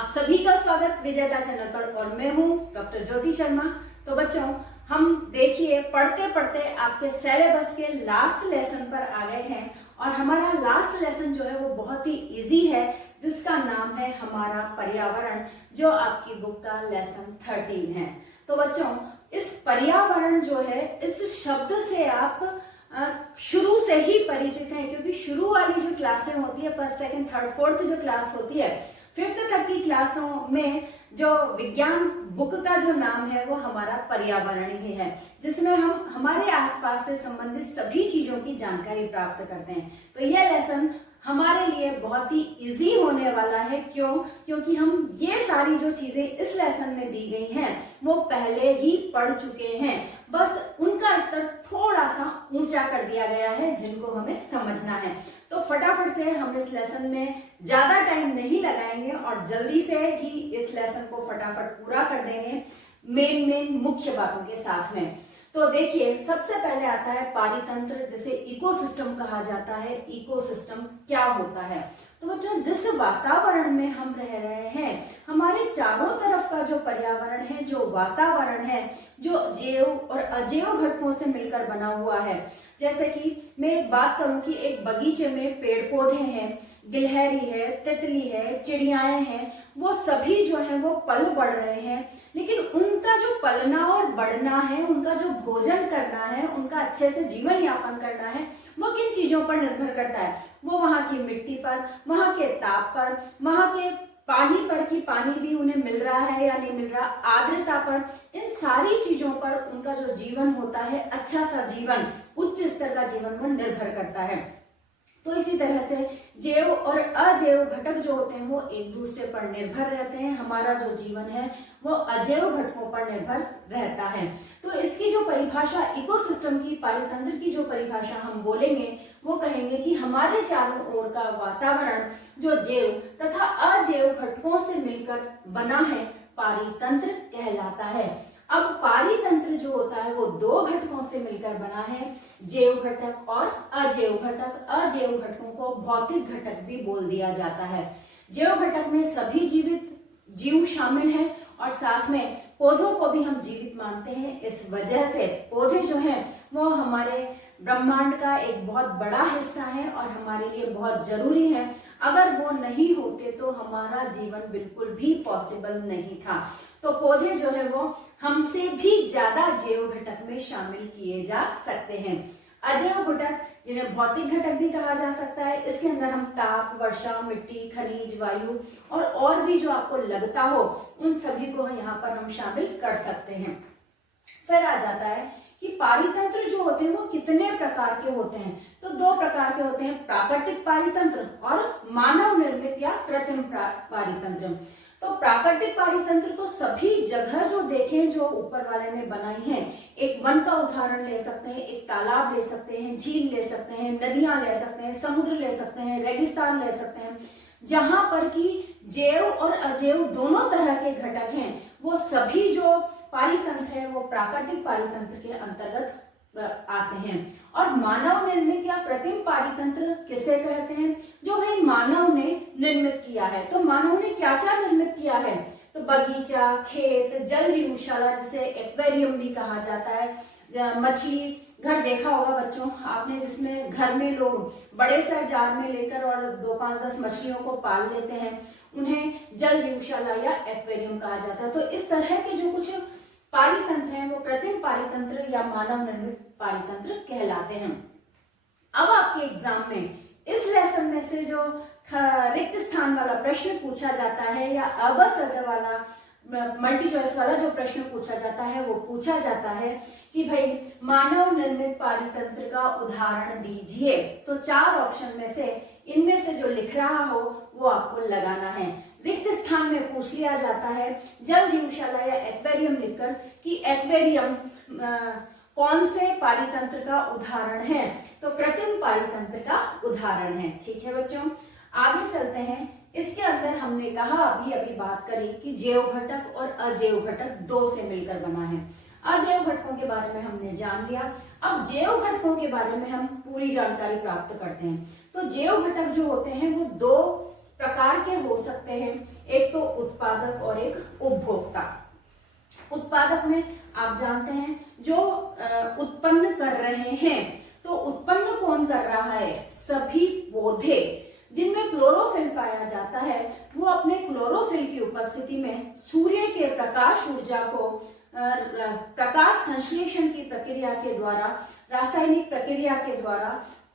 आप सभी का स्वागत विजेता चैनल पर और मैं हूं डॉक्टर ज्योति शर्मा। तो बच्चों, हम देखिए पढ़ते पढ़ते आपके सिलेबस के लास्ट लेसन पर आ गए हैं और हमारा लास्ट लेसन जो है वो बहुत ही इजी है, जिसका नाम है हमारा पर्यावरण, जो आपकी बुक का लेसन 13 है। तो बच्चों, इस पर्यावरण जो है, इस शब्द से आप शुरू से ही परिचित हैं, क्योंकि शुरू वाली जो क्लासें होती है, फर्स्ट सेकंड थर्ड फोर्थ जो क्लास होती है, फिफ्थ तक की क्लासों में जो विज्ञान बुक का जो नाम है वो हमारा पर्यावरण ही है, जिसमें हम हमारे आसपास से संबंधित सभी चीजों की जानकारी प्राप्त करते हैं। तो यह लेसन हमारे लिए बहुत ही इजी होने वाला है। क्यों? क्योंकि हम ये सारी जो चीजें इस लेसन में दी गई हैं वो पहले ही पढ़ चुके हैं, बस उनका स्तर थोड़ा सा ऊंचा कर दिया गया है, जिनको हमें समझना है। तो फटाफट से हम इस लेसन में ज्यादा टाइम नहीं लगाएंगे और जल्दी से ही इस लेसन को फटाफट पूरा कर देंगे मेन मुख्य बातों के साथ में। तो देखिए, सबसे पहले आता है पारितंत्र, जिसे इकोसिस्टम कहा जाता है। इकोसिस्टम क्या होता है? तो बच्चों, जिस वातावरण में हम रह रहे हैं, हमारे चारों तरफ का जो पर्यावरण है, जो वातावरण है, जो जैव और अजैव घटकों से मिलकर बना हुआ है। जैसे कि मैं एक बात करूं कि एक बगीचे में पेड़ पौधे हैं, गिलहरी है, तितली है, चिड़ियाएं हैं, वो सभी जो है वो पल बढ़ रहे हैं, लेकिन उनका जो पलना और बढ़ना है, उनका जो भोजन करना है, उनका अच्छे से जीवन यापन करना है, वो किन चीजों पर निर्भर करता है? वो वहां की मिट्टी पर, वहां के ताप पर, वहां के पानी पर कि पानी भी उन्हें मिल रहा है या नहीं मिल रहा, आर्द्रता पर, इन सारी चीजों पर उनका जो जीवन होता है, अच्छा सा जीवन, उच्च स्तर का जीवन, वो निर्भर करता है। तो इसी तरह से जैव और अजैव घटक जो होते हैं वो एक दूसरे पर निर्भर रहते हैं। हमारा जो जीवन है वो अजैव घटकों पर निर्भर रहता है। तो इसकी जो परिभाषा, इकोसिस्टम की, पारितंत्र की जो परिभाषा हम बोलेंगे, वो कहेंगे कि हमारे चारों ओर का वातावरण जो जैव तथा अजैव घटकों से मिलकर बना है, पारितंत्र कहलाता है। अब पारितंत्र जो होता है वो दो घटकों से मिलकर बना है, जैव घटक और अजैव घटक। अजैव घटकों को भौतिक घटक भी बोल दिया जाता है। जैव घटक में सभी जीवित जीव शामिल हैं और साथ में पौधों को भी हम जीवित मानते हैं। इस वजह से पौधे जो हैं वो हमारे ब्रह्मांड का एक बहुत बड़ा हिस्सा है और हमारे लिए बहुत जरूरी है। अगर वो नहीं होते तो हमारा जीवन बिल्कुल भी पॉसिबल नहीं था। तो पौधे जो है वो हमसे भी ज्यादा जैव घटक में शामिल किए जा सकते हैं। अजैव घटक, जिन्हें भौतिक घटक भी कहा जा सकता है, इसके अंदर हम ताप, वर्षा, मिट्टी, खनिज, वायु और भी जो आपको लगता हो, उन सभी को यहाँ पर हम शामिल कर सकते हैं। फिर आ जाता है कि पारितंत्र जो होते हैं वो कितने प्रकार के होते हैं। तो दो प्रकार के होते हैं, प्राकृतिक पारितंत्र और मानव निर्मित या कृत्रिम पारितंत्र। तो प्राकृतिक पारितंत्र तो सभी जगह जो देखें, जो ऊपर वाले ने बनाई है, एक वन का उदाहरण ले सकते हैं, एक तालाब ले सकते हैं, झील ले सकते हैं, नदियां ले सकते हैं, समुद्र ले सकते हैं, रेगिस्तान ले सकते हैं, जहां पर कि जैव और अजैव दोनों तरह के घटक हैं। वो सभी जो पारितंत्र है वो प्राकृतिक पारितंत्र के अंतर्गत आते हैं। और मानव निर्मित या कृत्रिम पारितंत्र किसे कहते हैं? जो भाई मानव ने निर्मित किया है। तो मानव ने क्या क्या निर्मित किया है? तो बगीचा, खेत, जल जीवशाला, जिसे एक्वेरियम भी कहा जाता है, मछली घर देखा होगा बच्चों आपने, जिसमें घर में लोग बड़े से जार में लेकर और 2, 5, 10 मछलियों को पाल लेते हैं, उन्हें जल जीवशाला या एक्वेरियम कहा जाता है। तो इस तरह के जो कुछ पारितंत्र हैं वो कृत्रिम पारितंत्र या मानव निर्मित पारितंत्र कहलाते हैं। अब आपके एग्जाम में इस लेसन में से जो रिक्त स्थान वाला प्रश्न पूछा जाता है या अबसद वाला मल्टी चॉइस वाला जो प्रश्न पूछा जाता है, वो पूछा जाता है कि भाई मानव निर्मित पारितंत्र का उदाहरण दीजिए। तो 4 ऑप्शन में से इनमें से जो लिख रहा हो वो आपको लगाना है। रिक्त स्थान में पूछ लिया जाता है जल जीवशाला या एक्वेरियम लिखकर कि एक्वेरियम कौन से पारितंत्र का उदाहरण है? तो कृत्रिम पारितंत्र का उदाहरण है। ठीक है बच्चों, आगे चलते हैं। इसके अंदर हमने कहा, अभी बात करी कि जैव घटक और अजैव घटक दो से मिलकर बना है। अजैव घटकों के बारे में हमने जान लिया। अब जैव घटकों के बारे में हम पूरी जानकारी प्राप्त करते हैं। तो जैव घटक जो होते हैं वो दो प्रकार के हो सकते हैं, एक तो उत्पादक और एक उपभोक्ता। उत्पादक में आप जानते हैं जो उत्पन्न कर रहे हैं, तो उत्पन्न कौन कर रहा है? सभी पौधे जिनमें क्लोरोफिल पाया जाता है वो अपने क्लोरोफिल की उपस्थिति में सूर्य के प्रकाश ऊर्जा को प्रकाश संश्लेषण की प्रक्रिया के द्वारा, रासायनिक प्रक्रिया के द्वारा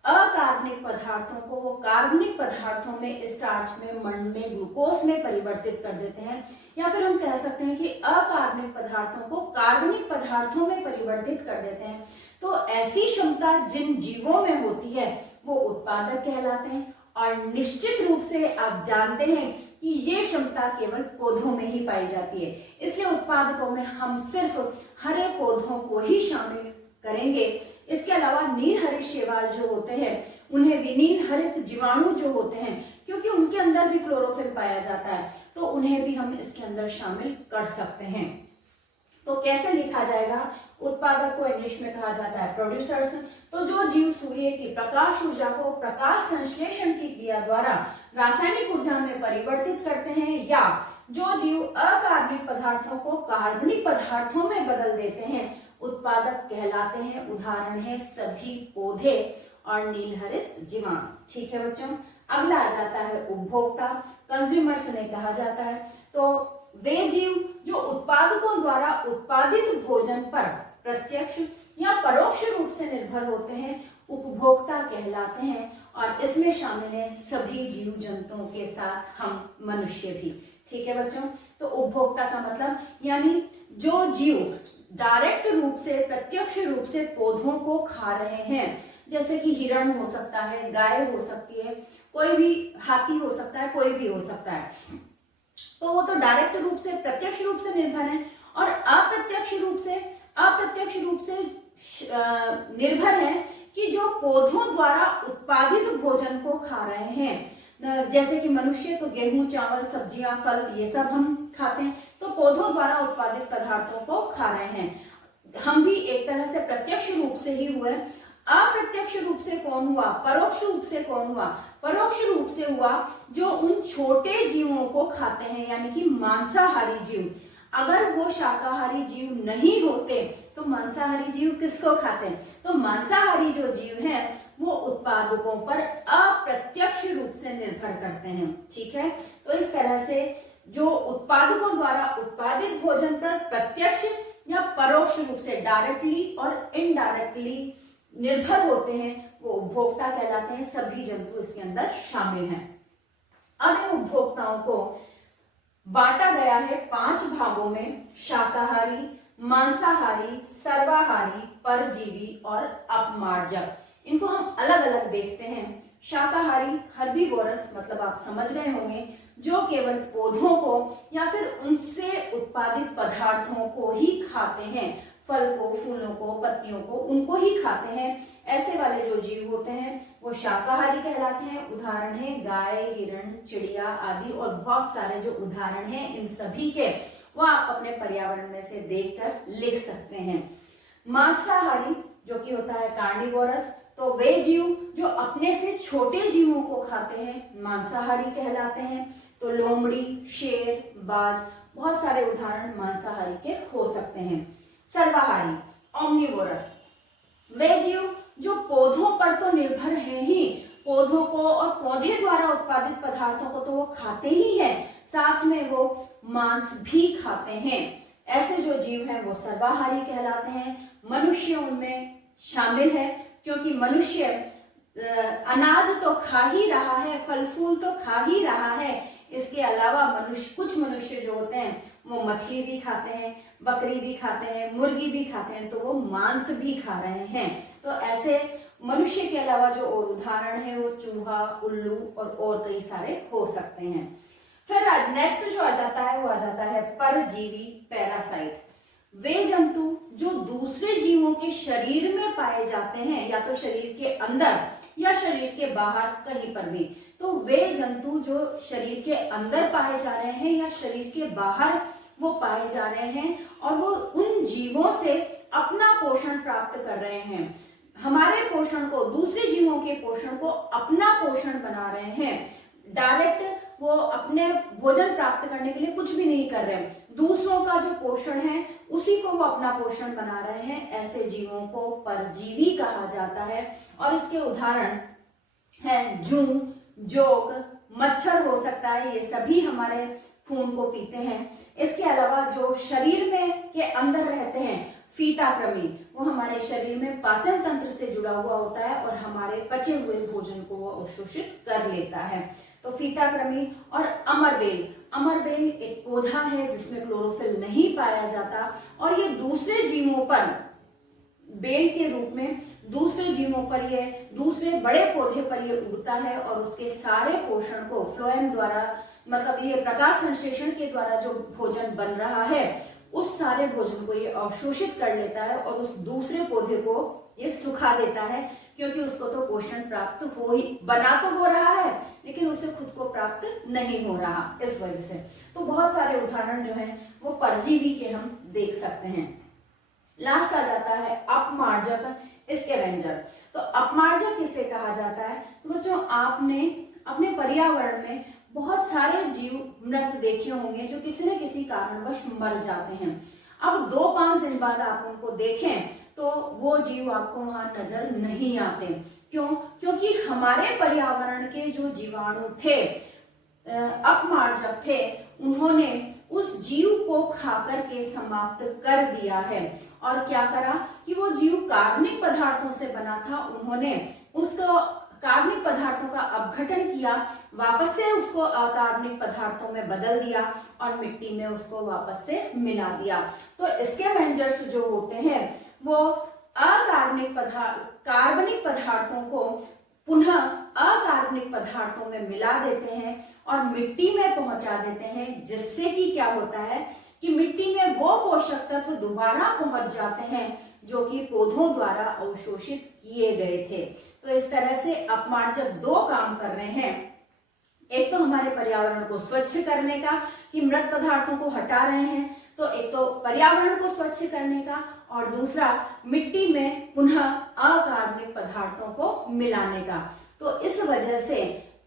अकार्बनिक पदार्थों को वो कार्बनिक पदार्थों में, स्टार्च में, मंड में, ग्लूकोज में परिवर्तित कर देते हैं, या फिर हम कह सकते हैं कि अकार्बनिक पदार्थों को कार्बनिक पदार्थों में परिवर्तित कर देते हैं। तो ऐसी क्षमता जिन जीवों में होती है वो उत्पादक कहलाते हैं। और निश्चित रूप से आप जानते हैं कि ये क्षमता केवल पौधों में ही पाई जाती है, इसलिए उत्पादकों में हम सिर्फ हरे पौधों को ही शामिल करेंगे। इसके अलावा नील हरित शैवाल जो होते हैं उन्हें विनील हरित जीवाणु जो होते हैं, क्योंकि उनके अंदर भी क्लोरोफिल पाया जाता है, तो उन्हें भी हम इसके अंदर शामिल कर सकते हैं। तो कैसे लिखा जाएगा? उत्पादक को इंग्लिश में कहा जाता है प्रोड्यूसर्स। तो जो जीव सूर्य की प्रकाश ऊर्जा को प्रकाश संश्लेषण की क्रिया द्वारा रासायनिक ऊर्जा में परिवर्तित करते हैं, या जो जीव अकार्बनिक पदार्थों को कार्बनिक पदार्थों में बदल देते हैं, उत्पादक कहलाते हैं। उदाहरण है सभी पौधे और नील हरित जीवाणु। ठीक है बच्चों, अगला आ जाता है उपभोक्ता, कंज्यूमर्स ने कहा जाता है। तो वे जीव जो उत्पादकों द्वारा उत्पादित भोजन पर प्रत्यक्ष या परोक्ष रूप से निर्भर होते हैं, उपभोक्ता कहलाते हैं। और इसमें शामिल है सभी जीव जंतुओं के साथ हम मनुष्य भी। ठीक है बच्चों, तो उपभोक्ता का मतलब यानी जो जीव डायरेक्ट रूप से, प्रत्यक्ष रूप से पौधों को खा रहे हैं, जैसे कि हिरण हो सकता है, गाय हो सकती है, कोई भी हाथी हो सकता है, कोई भी हो सकता है, तो वो तो डायरेक्ट रूप से, प्रत्यक्ष रूप से निर्भर है। और अप्रत्यक्ष रूप से निर्भर है कि जो पौधों द्वारा उत्पादित भोजन को खा रहे हैं, जैसे कि मनुष्य तो गेहूं, चावल, सब्जियां, फल ये सब हम खाते हैं, तो पौधों द्वारा उत्पादित पदार्थों को खा रहे हैं। हम भी एक तरह से प्रत्यक्ष रूप से ही हुए। अप्रत्यक्ष रूप से कौन हुआ? परोक्ष रूप से कौन हुआ? परोक्ष रूप से हुआ जो उन छोटे जीवों को खाते हैं, यानी कि मांसाहारी जीव। अगर वो शाकाहारी जीव नहीं होते तो मांसाहारी जीव किसको खाते हैं? तो मांसाहारी जो जीव हैं वो उत्पादकों पर अप्रत्यक्ष रूप से निर्भर करते हैं। ठीक है, तो इस तरह से जो उत्पादकों द्वारा उत्पादित भोजन पर प्रत्यक्ष या परोक्ष रूप से, डायरेक्टली और इनडायरेक्टली निर्भर होते हैं, वो उपभोक्ता कहलाते हैं। सभी जंतु इसके अंदर शामिल हैं। अब इन उपभोक्ताओं को बांटा गया है 5 भागों में: शाकाहारी, मांसाहारी, सर्वाहारी, परजीवी और अपमार्जक। इनको हम अलग अलग देखते हैं। शाकाहारी हर्बीवोरस, मतलब आप समझ गए होंगे, जो केवल पौधों को या फिर उनसे उत्पादित पदार्थों को ही खाते हैं, फल को, फूलों को, पत्तियों को, उनको ही खाते हैं। ऐसे वाले जो जीव होते हैं वो शाकाहारी कहलाते हैं। उदाहरण है गाय, हिरण, चिड़िया आदि, और बहुत सारे जो उदाहरण हैं इन सभी के, वो आप अपने पर्यावरण में से देखकर लिख सकते हैं। मांसाहारी जो कि होता है कार्निवोरस, तो वे जीव जो अपने से छोटे जीवों को खाते हैं मांसाहारी कहलाते हैं। तो लोमड़ी, शेर, बाज, बहुत सारे उदाहरण मांसाहारी के हो सकते हैं। सर्वाहारी ओमनिवोरस, वे जीव जो पौधों पर तो निर्भर है ही, पौधों को और पौधे द्वारा उत्पादित पदार्थों को तो वो खाते ही हैं, साथ में वो मांस भी खाते हैं। ऐसे जो जीव हैं वो सर्वाहारी कहलाते हैं। मनुष्य उनमें शामिल है, क्योंकि मनुष्य अनाज तो खा ही रहा है, फल फूल तो खा ही रहा है। इसके अलावा कुछ मनुष्य जो होते हैं वो मछली भी खाते हैं, बकरी भी खाते हैं, मुर्गी भी खाते हैं, तो वो मांस भी खा रहे हैं। तो ऐसे मनुष्य के अलावा जो और उदाहरण है वो चूहा, उल्लू और कई सारे हो सकते हैं। फिर नेक्स्ट जो आ जाता है वो आ जाता है परजीवी, पैरासाइट। वे जंतु जो दूसरे जीवों के शरीर में पाए जाते हैं, या तो शरीर के अंदर या शरीर के बाहर कहीं पर भी। तो वे जंतु जो शरीर के अंदर पाए जा रहे हैं या शरीर के बाहर वो पाए जा रहे हैं, और वो उन जीवों से अपना पोषण प्राप्त कर रहे हैं, हमारे पोषण को, दूसरे जीवों के पोषण को अपना पोषण बना रहे हैं। डायरेक्ट वो अपने भोजन प्राप्त करने के लिए कुछ भी नहीं कर रहे हैं, दूसरों का जो पोषण है उसी को वो अपना पोषण बना रहे हैं, ऐसे जीवों को परजीवी कहा जाता है। और इसके उदाहरण है जूं, जोक, मच्छर हो सकता है, ये सभी हमारे खून को पीते हैं। इसके अलावा जो शरीर में के अंदर रहते हैं फीताकृमि, वो हमारे शरीर में पाचन तंत्र से जुड़ा हुआ होता है और हमारे पचे हुए भोजन को वो अवशोषित कर लेता है। तो फीताकृमि और अमरबेल, अमरबेल एक पौधा है जिसमें क्लोरोफिल नहीं पाया जाता और ये दूसरे जीवों पर बेल के रूप में दूसरे जीवों पर ये दूसरे बड़े पौधे पर ये उगता है और उसके सारे पोषण को फ्लोएम द्वारा, मतलब ये प्रकाश संश्लेषण के द्वारा जो भोजन बन रहा है उस सारे भोजन को ये अवशोषित कर लेता है और उस दूसरे पौधे को ये सुखा देता है, क्योंकि उसको तो पोषण प्राप्त हो ही, बना तो हो रहा है लेकिन उसे खुद को प्राप्त नहीं हो रहा, इस वजह से। तो बहुत सारे उदाहरण जो हैं वो परजीवी के हम देख सकते हैं। लास्ट आ जाता है अपमार्जक, इसके व्यंजक। तो अपमार्जक किसे कहा जाता है? तो बच्चों आपने अपने पर्यावरण में बहुत सारे जीव मृत देखे होंगे जो किसी न किसी कारणवश मर जाते हैं। अब 2-5 दिन बाद आप उनको देखें तो वो जीव आपको वहां नजर नहीं आते। क्यों? क्योंकि हमारे पर्यावरण के जो जीवाणु थे, अपमार्जक थे, उन्होंने उस जीव को खाकर के समाप्त कर दिया है। और क्या करा कि वो जीव कार्बनिक पदार्थों से बना था, उन्होंने उसको कार्बनिक पदार्थों का अपघटन किया, वापस से उसको अकार्बनिक पदार्थों में बदल दिया और मिट्टी में उसको वापस से मिला दिया। तो इसके व्यंजक जो होते हैं वो कार्बनिक पदार्थों को पुनः अकार्बनिक पदार्थों में मिला देते हैं और मिट्टी में पहुंचा देते हैं, जिससे कि क्या होता है कि मिट्टी में वो पोषक तत्व दोबारा पहुंच जाते हैं जो कि पौधों द्वारा अवशोषित किए गए थे। तो इस तरह से अपमार्जक 2 काम कर रहे हैं। एक तो हमारे पर्यावरण को स्वच्छ करने का कि मृत पदार्थों को हटा रहे हैं, तो एक तो पर्यावरण को स्वच्छ करने का और दूसरा मिट्टी में पुनः अकार्बनिक पदार्थों को मिलाने का। तो इस वजह से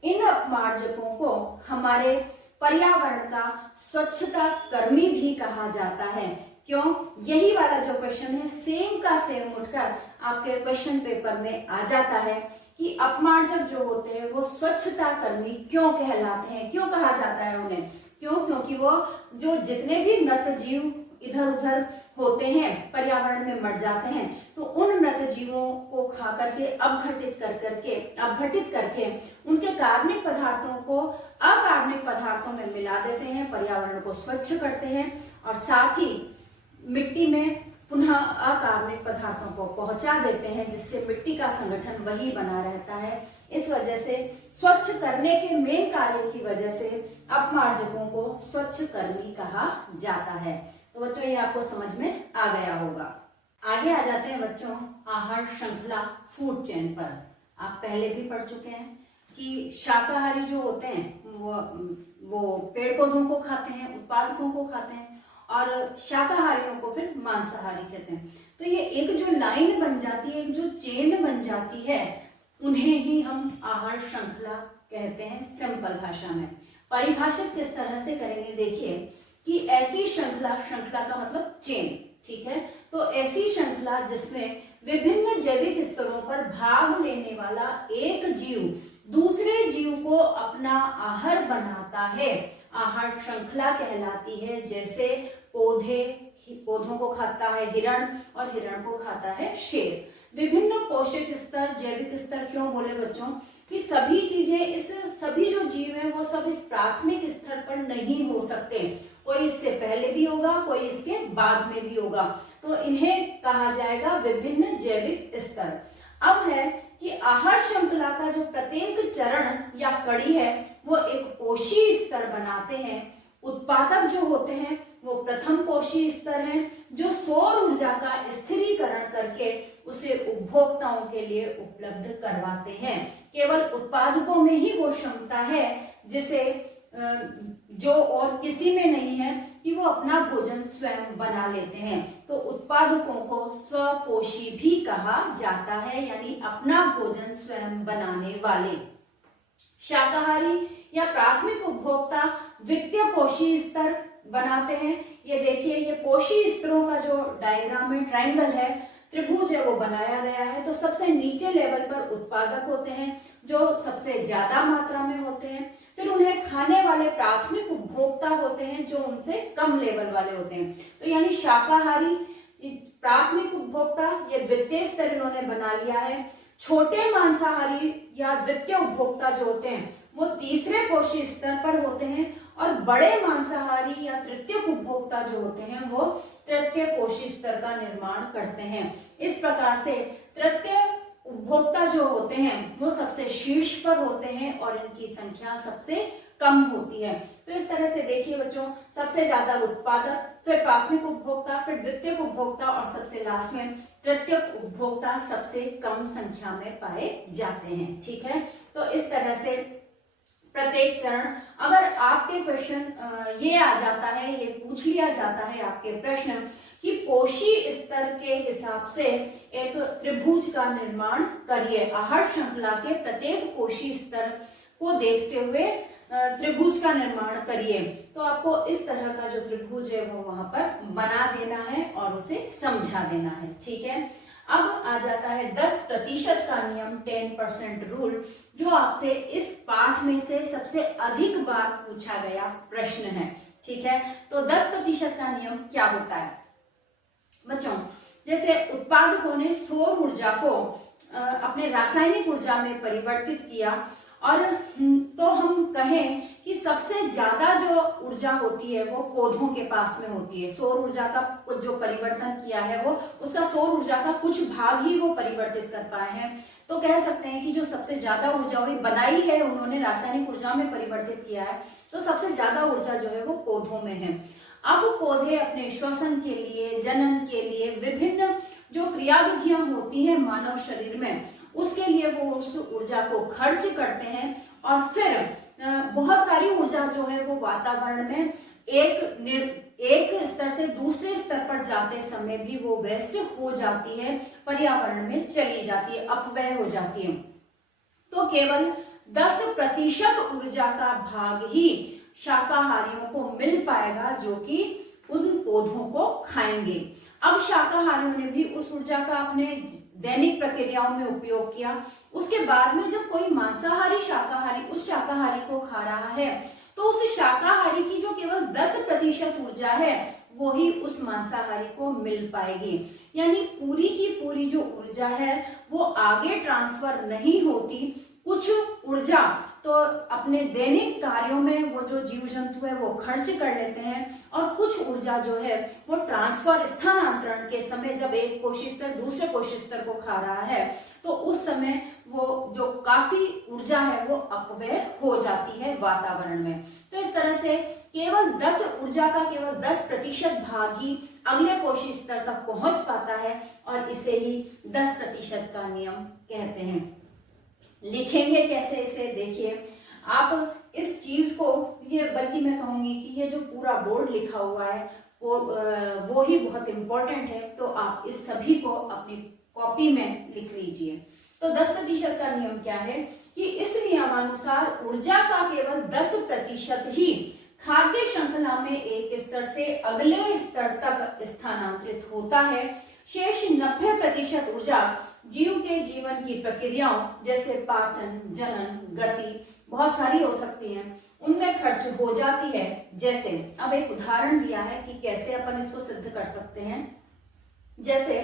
इन अपमार्जकों को हमारे पर्यावरण का स्वच्छता कर्मी भी कहा जाता है। क्यों? यही वाला जो क्वेश्चन है सेम का सेम उठकर आपके क्वेश्चन पेपर में आ जाता है कि अपमार्जक जो होते हैं वो स्वच्छता कर्मी क्यों कहलाते हैं, क्यों कहा जाता है उन्हें? क्यों? क्योंकि वो जो जितने भी मृत जीव इधर उधर होते हैं पर्यावरण में मर जाते हैं, तो उन मृत जीवों को खा करके अपघटित करके उनके कार्बनिक पदार्थों को अकार्बनिक पदार्थों में मिला देते हैं, पर्यावरण को स्वच्छ करते हैं और साथ ही मिट्टी में पुनः अकार्बनिक पदार्थों को पहुंचा देते हैं, जिससे मिट्टी का संगठन वही बना रहता है। इस वजह से स्वच्छ करने के मेन कार्य की वजह से अपमार्जकों को स्वच्छ कर्मी कहा जाता है। तो बच्चों ये आपको समझ में आ गया होगा। आगे आ जाते हैं बच्चों आहार श्रृंखला, फूड चेन पर। आप पहले भी पढ़ चुके हैं कि शाकाहारी जो होते हैं वो पेड़ पौधों को खाते हैं, उत्पादकों को खाते हैं, और शाकाहारियों को फिर मांसाहारी कहते हैं। तो ये एक जो लाइन बन जाती है, एक जो चेन बन जाती है, उन्हें ही हम आहार श्रृंखला कहते हैं सिंपल भाषा में। परिभाषित किस तरह से करेंगे? देखिए कि ऐसी श्रृंखला का मतलब चेन, ठीक है? तो ऐसी श्रृंखला जिसमें विभिन्न जैविक स्तरों पर भाग लेने वाला एक जीव दूसरे जीव को अपना आहार बनाता है, आहार श्रृंखला कहलाती है। जैसे पौधों को खाता है हिरण और हिरण को खाता है शेर। विभिन्न पोषक स्तर, जैविक स्तर क्यों बोले बच्चों? कि सभी चीजें, सभी जो जीव हैं वो सब इस प्राथमिक स्तर पर नहीं हो सकते, कोई इससे पहले भी होगा, कोई इसके बाद में भी होगा, तो इन्हें कहा जाएगा विभिन्न जैविक स्तर। अब है कि आहार श्रृंखला का जो प्रत्येक चरण या कड़ी है वो एक पोषी स्तर बनाते हैं। उत्पादक जो होते हैं वो प्रथम पोषी स्तर हैं, जो सौर ऊर्जा का स्थिरीकरण करके उसे उपभोक्ताओं के लिए उपलब्ध करवाते हैं। केवल उत्पादकों में ही वो क्षमता है जिसे जो और किसी में नहीं है कि वो अपना भोजन स्वयं बना लेते हैं। तो उत्पादकों को स्वपोषी भी कहा जाता है, यानी अपना भोजन स्वयं बनाने वाले। शाकाहारी या प्राथमिक उपभोक्ता द्वितीय पोषी स्तर बनाते हैं। ये देखिए, ये पोषी स्तरों का जो डायग्राम में ट्रायंगल है, त्रिभुज है, वो बनाया गया है। तो सबसे नीचे लेवल पर उत्पादक होते हैं जो सबसे ज्यादा मात्रा में होते हैं, फिर उन्हें खाने वाले प्राथमिक उपभोक्ता होते हैं जो उनसे कम लेवल वाले होते हैं। तो यानी शाकाहारी प्राथमिक उपभोक्ता, ये द्वितीय स्तर इन्होंने बना लिया है। छोटे मांसाहारी या द्वितीय उपभोक्ता जो होते हैं वो तीसरे पोषी स्तर पर होते हैं, और बड़े मांसाहारी या तृतीय उपभोक्ता जो होते हैं वो तृतीय पोषी स्तर का निर्माण करते हैं। इस प्रकार से तृतीय उपभोक्ता जो होते हैं वो सबसे शीर्ष पर होते हैं और इनकी संख्या सबसे कम होती है। तो इस तरह से देखिए बच्चों, सबसे ज्यादा उत्पादक, फिर प्राथमिक उपभोक्ता, फिर द्वितीय उपभोक्ता और सबसे लास्ट में तृतीय उपभोक्ता सबसे कम संख्या में पाए जाते हैं। ठीक है, तो इस तरह से प्रत्येक चरण, अगर आपके क्वेश्चन ये आ जाता है, ये पूछ लिया जाता है आपके प्रश्न कि पोषी स्तर के हिसाब से एक त्रिभुज का निर्माण करिए, आहार श्रृंखला के प्रत्येक पोषी स्तर को देखते हुए त्रिभुज का निर्माण करिए, तो आपको इस तरह का जो त्रिभुज है वो वहां पर बना देना है और उसे समझा देना है। ठीक है, अब आ जाता है 10% का नियम, 10% रूल, जो आपसे इस पाठ में से सबसे अधिक बार पूछा गया प्रश्न है। ठीक है, तो 10% का नियम क्या होता है बच्चों? जैसे उत्पादकों ने सौर ऊर्जा को अपने रासायनिक ऊर्जा में परिवर्तित किया, और तो हम कहें कि सबसे ज्यादा जो ऊर्जा होती है वो पौधों के पास में होती है। सौर ऊर्जा का जो परिवर्तन किया है वो उसका सौर ऊर्जा का कुछ भाग ही वो परिवर्तित कर पाए हैं। तो कह सकते हैं कि जो सबसे ज्यादा ऊर्जा हुई बनाई है उन्होंने रासायनिक ऊर्जा में परिवर्तित किया है, तो सबसे ज्यादा ऊर्जा जो है वो पौधों में है। अब पौधे अपने श्वसन के लिए, जनन के लिए, विभिन्न जो क्रियाविधियां होती हैं मानव शरीर में, उसके लिए वो उस ऊर्जा को खर्च करते हैं, और फिर बहुत सारी ऊर्जा जो है वो वातावरण में एक स्तर से दूसरे स्तर पर जाते समय भी वो वेस्ट हो जाती है, पर्यावरण में चली जाती है, अपव्यय हो जाती है। तो केवल 10% ऊर्जा का भाग ही शाकाहारियों को मिल पाएगा जो कि उन पौधों को खाएंगे। अब शाकाहारियों ने भी उस ऊर्जा का अपने दैनिक प्रक्रियाओं में उपयोग किया। उसके बाद में जब कोई मांसाहारी शाकाहारी उस शाकाहारी को खा रहा है, तो उस शाकाहारी की जो केवल 10% ऊर्जा है वो ही उस मांसाहारी को मिल पाएगी। यानी पूरी की पूरी जो ऊर्जा है वो आगे ट्रांसफर नहीं होती। कुछ ऊर्जा तो अपने दैनिक कार्यों में वो जो जीव जंतु है वो खर्च कर लेते हैं, और कुछ ऊर्जा जो है वो ट्रांसफर, स्थानांतरण के समय जब एक कोशी स्तर दूसरे कोशी स्तर को खा रहा है तो उस समय वो जो काफी ऊर्जा है वो अपव्यय हो जाती है वातावरण में। तो इस तरह से केवल 10 ऊर्जा का केवल 10% भाग ही अगले कोशी स्तर तक पहुंच पाता है, और इसे ही 10% का नियम कहते हैं। लिखेंगे कैसे इसे? देखिए, आप इस चीज को, ये बल्कि मैं कहूंगी कि ये जो पूरा बोर्ड लिखा हुआ है वो ही बहुत इंपॉर्टेंट है, तो आप इस सभी को अपनी कॉपी में लिख लीजिए। तो 10% का नियम क्या है कि इस नियमानुसार ऊर्जा का केवल 10% ही खाद्य श्रृंखला में एक स्तर से अगले स्तर तक स्थानांतरित होता है। शेष 90% ऊर्जा जीव के जीवन की प्रक्रियाओं जैसे पाचन, जनन, गति बहुत सारी हो सकती हैं, उनमें खर्च हो जाती है। जैसे अब एक उदाहरण दिया है कि कैसे अपन इसको सिद्ध कर सकते हैं। जैसे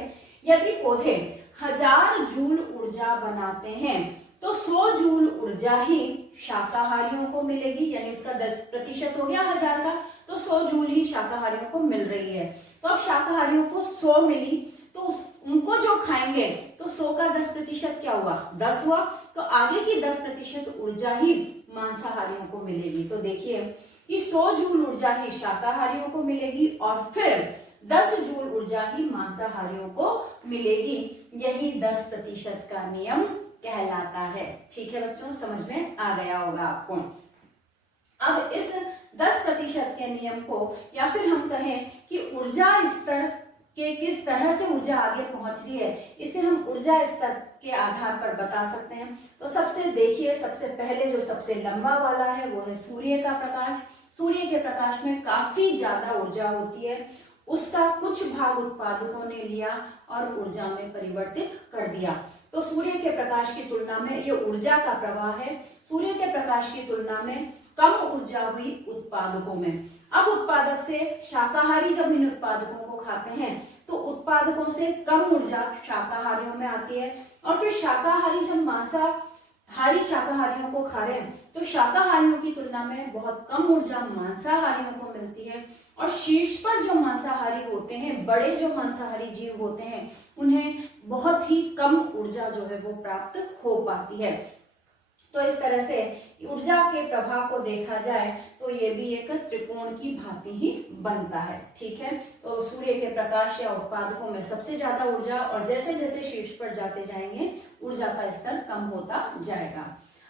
यदि पौधे 1000 जूल ऊर्जा बनाते हैं तो 100 जूल ऊर्जा ही शाकाहारियों को मिलेगी, यानी उसका 10% हो गया 1000 का, तो 100 जूल ही शाकाहारियों को मिल रही है। तो अब शाकाहारियों को 100 मिली, तो उनको जो खाएंगे तो 100 का 10% क्या हुआ? 10 हुआ। तो आगे की 10% ऊर्जा ही मांसाहारियों को मिलेगी। तो देखिए कि 100 जूल ऊर्जा ही शाकाहारियों को मिलेगी और फिर 10 जूल ऊर्जा ही मांसाहारियों को मिलेगी। यही 10% का नियम कहलाता है। ठीक है बच्चों, समझ में आ गया होगा आपको। अब इस 10% के नियम को, या फिर हम कहें कि ऊर्जा स्तर कि किस तरह से ऊर्जा आगे पहुंच रही है, इसे हम ऊर्जा स्तर के आधार पर बता सकते हैं। तो सबसे देखिए, सबसे पहले जो सबसे लंबा वाला है वो है सूर्य का प्रकाश। सूर्य के प्रकाश में काफी ज्यादा ऊर्जा होती है, उसका कुछ भाग उत्पादकों ने लिया और ऊर्जा में परिवर्तित कर दिया। तो सूर्य के प्रकाश की तुलना में ये ऊर्जा का प्रवाह है। सूर्य के प्रकाश की तुलना में कम ऊर्जा हुई उत्पादकों में। अब उत्पादक से शाकाहारी जब इन उत्पादकों को खाते हैं तो उत्पादकों से कम ऊर्जा शाकाहारियों में आती है, और फिर शाकाहारी जब मांसाहारी शाकाहारियों को खा रहे हैं तो शाकाहारियों की तुलना में बहुत कम ऊर्जा मांसाहारियों को मिलती है, और शीर्ष पर जो मांसाहारी होते हैं, बड़े जो मांसाहारी जीव होते हैं, उन्हें बहुत ही कम ऊर्जा जो है वो प्राप्त हो पाती है। तो इस तरह से ऊर्जा के प्रभाव को देखा जाए तो ये भी एक त्रिकोण की भांति ही बनता है। ठीक है, तो सूर्य के प्रकाश या उत्पादकों में सबसे ज्यादा ऊर्जा, और जैसे जैसे शीर्ष पर जाते जाएंगे ऊर्जा का स्तर कम होता जाएगा।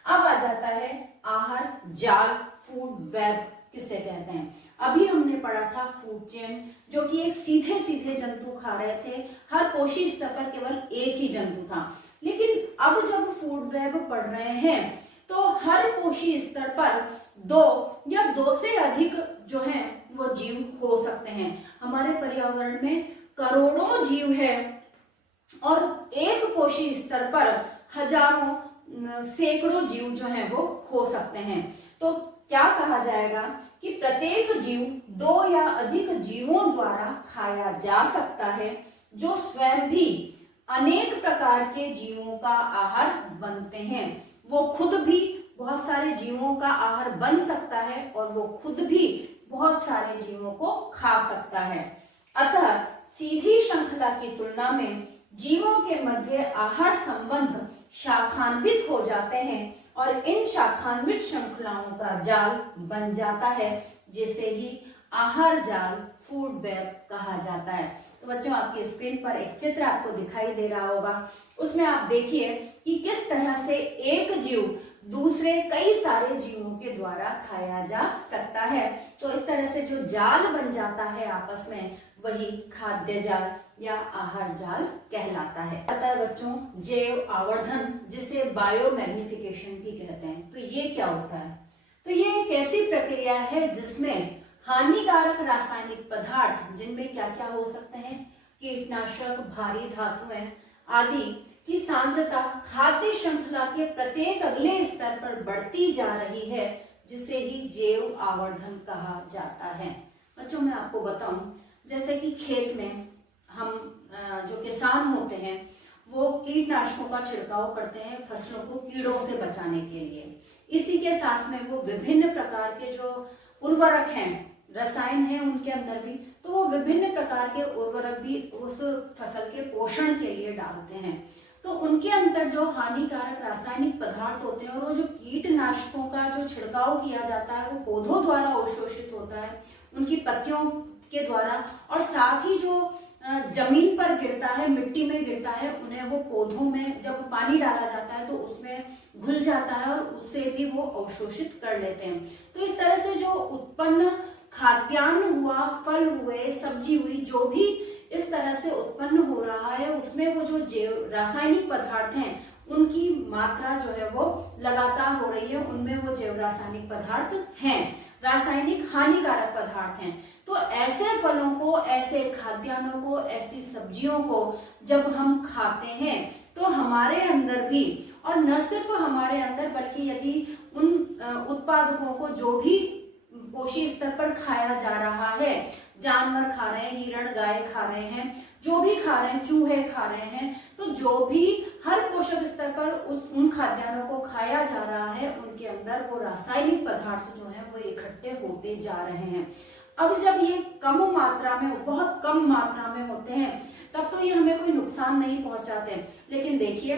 अब आ जाता है आहार जाल, फूड वेब किसे कहते हैं। अभी हमने पढ़ा था फूड चेन, जो कि एक सीधे सीधे जंतु खा रहे थे, हर पोषी स्तर पर केवल एक ही जंतु था। लेकिन अब जब फूड वेब पढ़ रहे हैं तो हर पोषी स्तर पर दो या दो से अधिक जो है वो जीव हो सकते हैं। हमारे पर्यावरण में करोड़ों जीव है और एक पोषी स्तर पर हजारों सैकड़ों जीव जो है वो हो सकते हैं। तो क्या कहा जाएगा कि प्रत्येक जीव दो या अधिक जीवों द्वारा खाया जा सकता है, जो स्वयं भी अनेक प्रकार के जीवों का आहार बनते हैं। वो खुद भी बहुत सारे जीवों का आहार बन सकता है और वो खुद भी बहुत सारे जीवों को खा सकता है। अतः सीधी श्रृंखला की तुलना में जीवों के मध्य आहार संबंध शाखान्वित हो जाते हैं और इन शाखान्वित श्रृंखलाओं का जाल बन जाता है, जिसे ही आहार जाल, फूड वेब कहा जाता है। तो बच्चों, आपकी स्क्रीन पर एक चित्र आपको दिखाई दे रहा होगा, उसमें आप देखिए कि किस तरह से एक जीव दूसरे कई सारे जीवों के द्वारा खाया जा सकता है। तो इस तरह से जो जाल बन जाता है आपस में, वही खाद्य जाल या आहार जाल कहलाता है। अतः बच्चों, जैव आवर्धन, जिसे बायोमैग्निफिकेशन भी कहते हैं, तो ये क्या होता है? तो ये एक ऐसी प्रक्रिया है जिसमें हानिकारक रासायनिक पदार्थ, जिनमें क्या क्या हो सकते हैं, कीटनाशक, भारी धातुएं आदि की सांद्रता खाद्य श्रृंखला के प्रत्येक अगले स्तर पर बढ़ती जा रही है, जिसे ही जैव आवर्धन कहा जाता है। बच्चों, मैं आपको बताऊं, जैसे कि खेत में हम जो किसान होते हैं वो कीटनाशकों का छिड़काव करते हैं फसलों को कीड़ों से बचाने के लिए। इसी के साथ में वो विभिन्न प्रकार के जो उर्वरक हैं, रसायन है उनके अंदर भी, तो वो विभिन्न प्रकार के उर्वरक भी उस फसल के पोषण के लिए डालते हैं। तो उनके अंदर जो हानिकारक रासायनिक पदार्थ होते हैं और वो जो कीटनाशकों का जो छिड़काव किया जाता है वो पौधों द्वारा अवशोषित होता है, उनकी पत्तियों के द्वारा, और साथ ही जो जमीन पर गिरता है, मिट्टी में गिरता है, उन्हें वो पौधों में जब पानी डाला जाता है तो उसमें घुल जाता है और उससे भी वो अवशोषित कर लेते हैं। तो इस तरह से जो उत्पन्न खाद्यान्न हुआ, फल हुए, सब्जी हुई, जो भी इस तरह से उत्पन्न हो रहा है, उसमें वो जो जैव रासायनिक पदार्थ हैं उनकी मात्रा जो है वो लगातार हो रही है, उनमें वो जैव रासायनिक पदार्थ हैं, रासायनिक हानिकारक पदार्थ हैं। तो ऐसे फलों को, ऐसे खाद्यान्नों को, ऐसी सब्जियों को जब हम खाते हैं तो हमारे अंदर भी, और न सिर्फ हमारे अंदर बल्कि यदि उन उत्पादकों को जो भी पोषी स्तर पर खाया जा रहा है, जानवर खा रहे हैं, हिरण, गाय खा रहे हैं, जो भी खा रहे हैं, चूहे खा रहे हैं, तो जो भी हर पोषक स्तर पर उन खाद्यान्नों को खाया जा रहा है, उनके अंदर वो रासायनिक पदार्थ जो है वो इकट्ठे होते जा रहे हैं। अब जब ये कम मात्रा में, बहुत कम मात्रा में होते हैं, तब तो ये हमें कोई नुकसान नहीं पहुंचाते। लेकिन देखिए,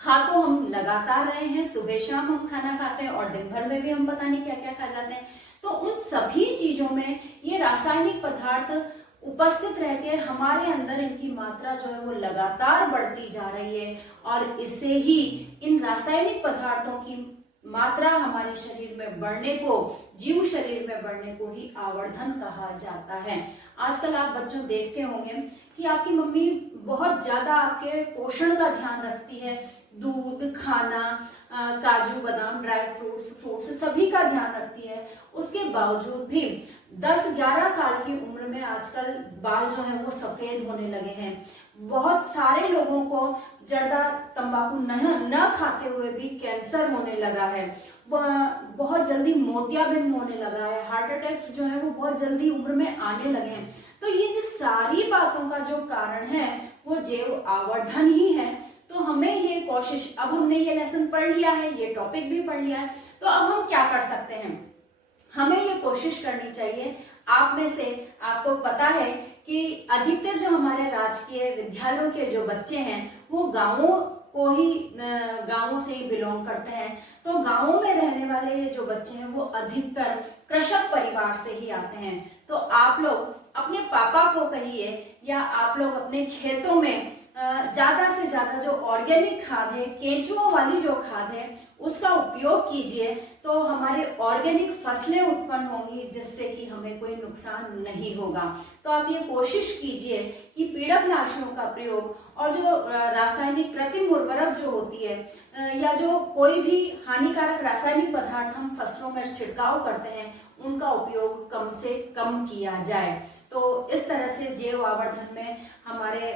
खा तो हम लगातार रहे हैं, सुबह शाम हम खाना खाते हैं और दिन भर में भी हम पता नहीं क्या क्या खा जाते हैं। तो उन सभी चीजों में ये रासायनिक पदार्थ उपस्थित रह के हमारे अंदर इनकी मात्रा जो है वो लगातार बढ़ती जा रही है, और इससे ही इन रासायनिक पदार्थों की मात्रा हमारे शरीर में बढ़ने को, जीव शरीर में बढ़ने को ही आवर्धन कहा जाता है। आजकल आप बच्चों देखते होंगे कि आपकी मम्मी बहुत ज्यादा आपके पोषण का ध्यान रखती है, दूध, खाना, काजू बादाम, ड्राई फ्रूट्स सभी का ध्यान रखती है। उसके बावजूद भी 10-11 साल की उम्र में आजकल बाल जो है वो सफेद होने लगे हैं। बहुत सारे लोगों को जर्दा तंबाकू न खाते हुए भी कैंसर होने लगा है, बहुत जल्दी मोतियाबिंद होने लगा है, हार्ट अटैक्स जो है वो बहुत जल्दी उम्र में आने लगे हैं। तो ये सारी बातों का जो कारण है वो जैव आवर्धन ही है। तो हमें ये कोशिश, अब हमने ये लेसन पढ़ लिया है, ये टॉपिक भी पढ़ लिया है, तो अब हम क्या कर सकते हैं? हमें ये कोशिश करनी चाहिए, आप में से आपको पता है कि अधिकतर जो हमारे राजकीय विद्यालयों के जो बच्चे हैं वो गांवों से ही बिलोंग करते हैं। तो गांवों में रहने वाले ये जो बच्चे हैं वो अधिकतर कृषक परिवार से ही आते हैं। तो आप लोग अपने पापा को कहिए या आप लोग अपने खेतों में ज्यादा से ज्यादा जो ऑर्गेनिक खाद है, केंचुओं वाली जो खाद है, उसका उपयोग कीजिए। तो हमारे ऑर्गेनिक फसलें उत्पन्न होंगी जिससे कि हमें कोई नुकसान नहीं होगा। तो आप ये कोशिश कीजिए कि पीड़कनाशियों का प्रयोग और जो रासायनिक कृत्रिम उर्वरक जो होती है या जो कोई भी हानिकारक रासायनिक पदार्थ हम फसलों में छिड़काव करते हैं उनका उपयोग कम से कम किया जाए। तो इस तरह से जैव आवर्धन में हमारे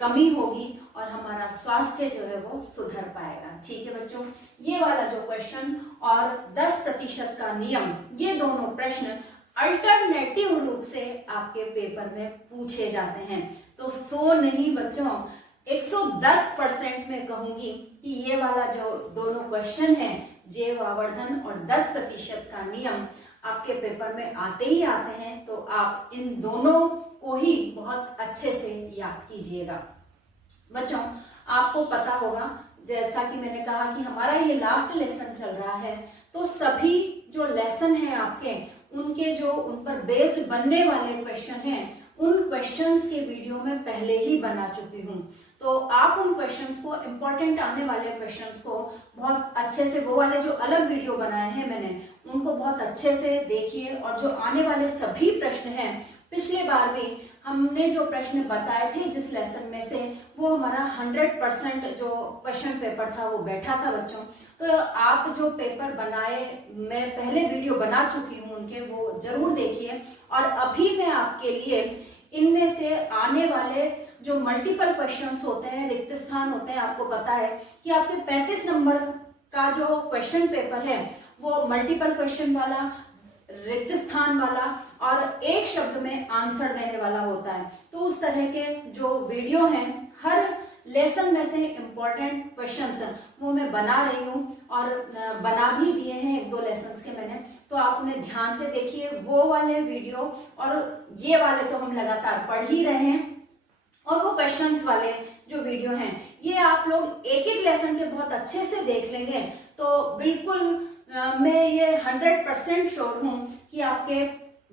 कमी होगी और हमारा स्वास्थ्य जो है वो सुधर पाएगा। ठीक है बच्चों, ये वाला जो क्वेश्चन और 10% का नियम, ये दोनों प्रश्न अल्टरनेटिव रूप से आपके पेपर में पूछे जाते हैं। तो 100 नहीं बच्चों, 110% में कहूंगी कि ये वाला जो दोनों क्वेश्चन है, जैव आवर्धन और 10% का नियम, आपके पेपर में आते ही आते हैं। तो आप इन दोनों को ही बहुत अच्छे से याद कीजिएगा। बच्चों, आपको पता होगा, जैसा कि मैंने कहा कि हमारा ये लास्ट लेसन चल रहा है, तो सभी जो लेसन है आपके, उनके जो उन पर बेस्ड बनने वाले क्वेश्चन हैं, उन क्वेश्चंस के वीडियो में पहले ही बना चुकी हूँ। तो आप उन क्वेश्चंस को, इंपॉर्टेंट आने वाले क्वेश्चंस को बहुत अच्छे से, वो वाले जो अलग वीडियो बनाए हैं मैंने, उनको बहुत अच्छे से देखिए। और जो आने वाले सभी प्रश्न हैं, पिछले बार भी हमने जो प्रश्न बताए थे जिस लेसन में से, वो हमारा 100% जो क्वेश्चन पेपर था वो बैठा था बच्चों। तो आप जो पेपर बनाए, मैं पहले वीडियो बना चुकी हूँ उनके, वो जरूर देखिए। और अभी मैं आपके लिए इनमें से आने वाले जो मल्टीपल क्वेश्चंस होते हैं, रिक्त स्थान होते हैं, आपको पता है कि आपके 35 नंबर का जो क्वेश्चन पेपर है वो मल्टीपल क्वेश्चन वाला, रिक्त स्थान वाला और एक शब्द में आंसर देने वाला होता है। तो उस तरह के जो वीडियो हैं, हर लेसन में से इम्पोर्टेंट क्वेश्चंस वो मैं बना रही हूँ और बना भी दिए हैं 1-2 लेसन्स के मैंने। तो आप उन्हें ध्यान से देखिए, वो वाले वीडियो और ये वाले तो हम लगातार पढ़ ही रहे हैं। और वो क्वेश्चंस वाले जो वीडियो हैं, ये आप लोग एक लेसन के बहुत अच्छे से देख लेंगे तो बिल्कुल मैं ये 100% श्योर हूँ कि आपके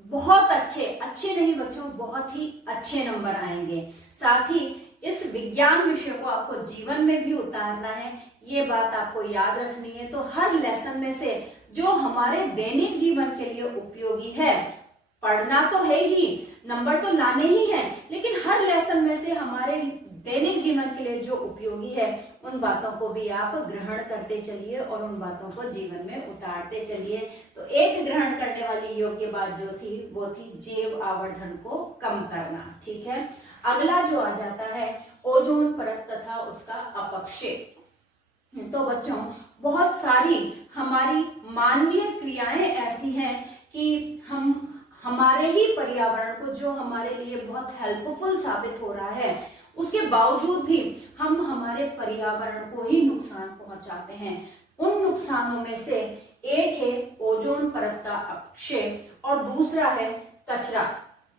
बहुत अच्छे नहीं बच्चों, बहुत ही अच्छे नंबर आएंगे। साथ ही इस विज्ञान विषय को आपको जीवन में भी उतारना है, ये बात आपको याद रखनी है। तो हर लेसन में से जो हमारे दैनिक जीवन के लिए उपयोगी है, पढ़ना तो है ही, नंबर तो लाने ही हैं, लेकिन हर लेसन में से हमारे दैनिक जीवन के लिए जो उपयोगी है, उन बातों को भी आप ग्रहण करते चलिए और उन बातों को जीवन में उतारते चलिए। तो एक ग्रहण करने वाली योग्य बात जो थी वो थी जैव आवर्धन को कम करना। ठीक है, अगला जो आ जाता है ओजोन परत तथा उसका अपक्षय। तो बच्चों, बहुत सारी हमारी मानवीय क्रियाएं ऐसी हैं कि हम हमारे ही पर्यावरण को, जो हमारे लिए बहुत हेल्पफुल साबित हो रहा है, उसके बावजूद भी हम हमारे पर्यावरण को ही नुकसान पहुंचाते हैं। उन नुकसानों में से एक है ओजोन परत का अपक्षय और दूसरा है कचरा।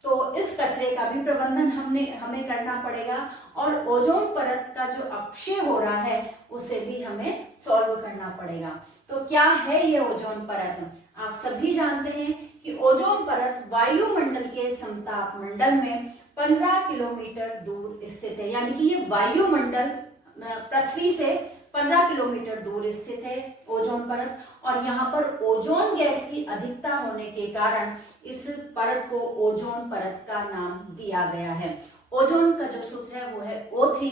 तो इस कचरे का भी प्रबंधन हमें करना पड़ेगा और ओजोन परत का जो अपक्षय हो रहा है उसे भी हमें सॉल्व करना पड़ेगा। तो क्या है ये ओजोन परत? आप सभी जानते हैं कि ओजोन परत वायुमंडल के समताप मंडल में 15 किलोमीटर दूर स्थित है। यानी कि ये वायुमंडल पृथ्वी से 15 किलोमीटर दूर स्थित है ओजोन परत, और यहाँ पर ओजोन गैस की अधिकता होने के कारण इस परत को ओजोन परत का नाम दिया गया है। ओजोन का जो सूत्र है वो है O3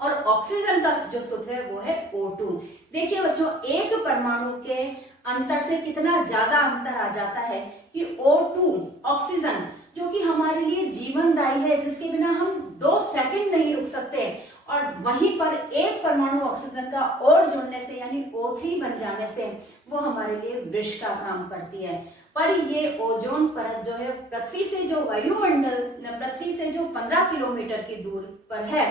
और ऑक्सीजन का जो सूत्र है वो है O2। देखिए बच्चों, एक परमाणु के अंतर से कितना ज्यादा अंतर आ जाता है कि O2 ऑक्सीजन, जो कि हमारे लिए जीवनदायी है, जिसके बिना हम 2 सेकंड नहीं रुक सकते, और वहीं पर एक परमाणु ऑक्सीजन का और जुड़ने से यानी O3 बन जाने से वो हमारे लिए विष का काम करती है। पर ये ओजोन परत जो है पृथ्वी से जो वायुमंडल, पृथ्वी से जो 15 किलोमीटर की दूर पर है,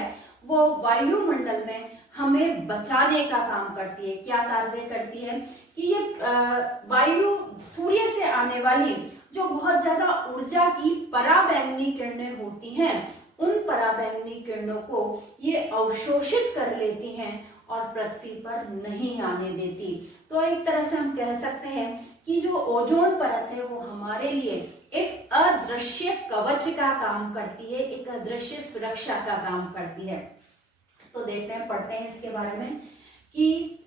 वो वायुमंडल में हमें बचाने का काम करती है। क्या कार्य करती है कि ये वायु, सूर्य से आने वाली जो बहुत ज्यादा ऊर्जा की पराबैंगनी किरणें होती हैं, उन पराबैंगनी किरणों को ये अवशोषित कर लेती हैं और पृथ्वी पर नहीं आने देती। तो एक तरह से हम कह सकते हैं कि जो ओजोन परत है वो हमारे लिए एक अदृश्य कवच का काम करती है, एक अदृश्य सुरक्षा का काम करती है। तो देखते हैं, पढ़ते हैं इसके बारे में कि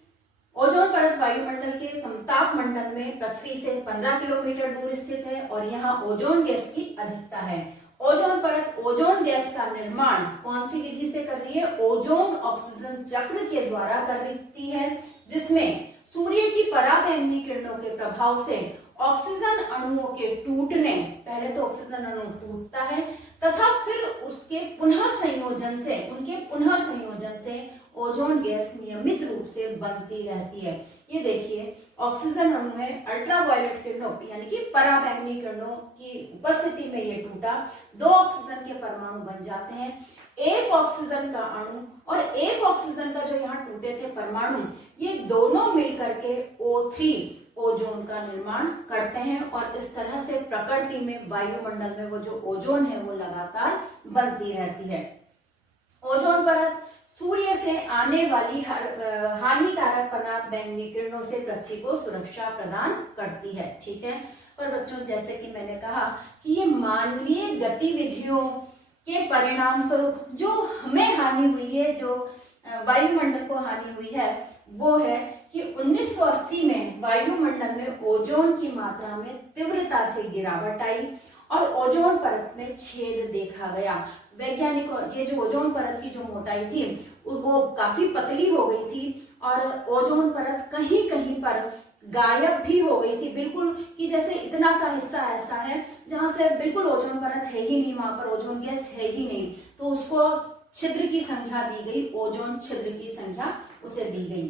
ओजोन परत वायुमंडल के समताप मंडल में पृथ्वी से 15 किलोमीटर दूर स्थित है और यहाँ ओजोन गैस की अधिकता है। ओजोन परत ओजोन गैस का निर्माण कौन सी विधि से कर रही है? ओजोन ऑक्सीजन चक्र के द्वारा कर रही है, जिसमें सूर्य की पराबैंगनी किरणों के प्रभाव से ऑक्सीजन अणुओं के टूटने, पहले तो ऑक्सीजन अणु टूटता है तथा फिर उसके पुनः संयोजन से, उनके पुनः संयोजन से ओजोन गैस नियमित रूप से बनती रहती है। ये देखिए, ऑक्सीजन अणु है, अल्ट्रावायलेट किरणों यानी कि पराबैंगनी किरणों की उपस्थिति में ये टूटा, 2 ऑक्सीजन के परमाणु बन जाते हैं। एक ऑक्सीजन का अणु और एक ऑक्सीजन का जो यहाँ टूटे थे परमाणु, ये दोनों मिलकर के O3 ओजोन का निर्माण करते हैं और इस तरह से प्रकृति में, वायुमंडल में वो जो ओजोन है वो लगातार बनती रहती है। ओजोन परत सूर्य से आने वाली हानिकारक पराबैंगनी किरणों से पृथ्वी को सुरक्षा प्रदान करती है। ठीक है, पर बच्चों जैसे कि मैंने कहा कि ये मानवीय गतिविधियों के परिणाम स्वरूप जो हमें हानि हुई है, जो वायुमंडल को हानि हुई है, वो है कि 1980 में वायुमंडल में ओजोन की मात्रा में तीव्रता से गिरावट आई और ओजोन परत में छेद देखा गया। वैज्ञानिकों, ये जो ओजोन परत की जो मोटाई थी वो काफी पतली हो गई थी और ओजोन परत कहीं कहीं पर गायब भी हो गई थी, बिल्कुल कि जैसे इतना सा हिस्सा ऐसा है जहां से बिल्कुल ओजोन परत है ही नहीं, वहां पर ओजोन गैस है ही नहीं, तो उसको छिद्र की संख्या दी गई, ओजोन छिद्र की संख्या उसे दी गई।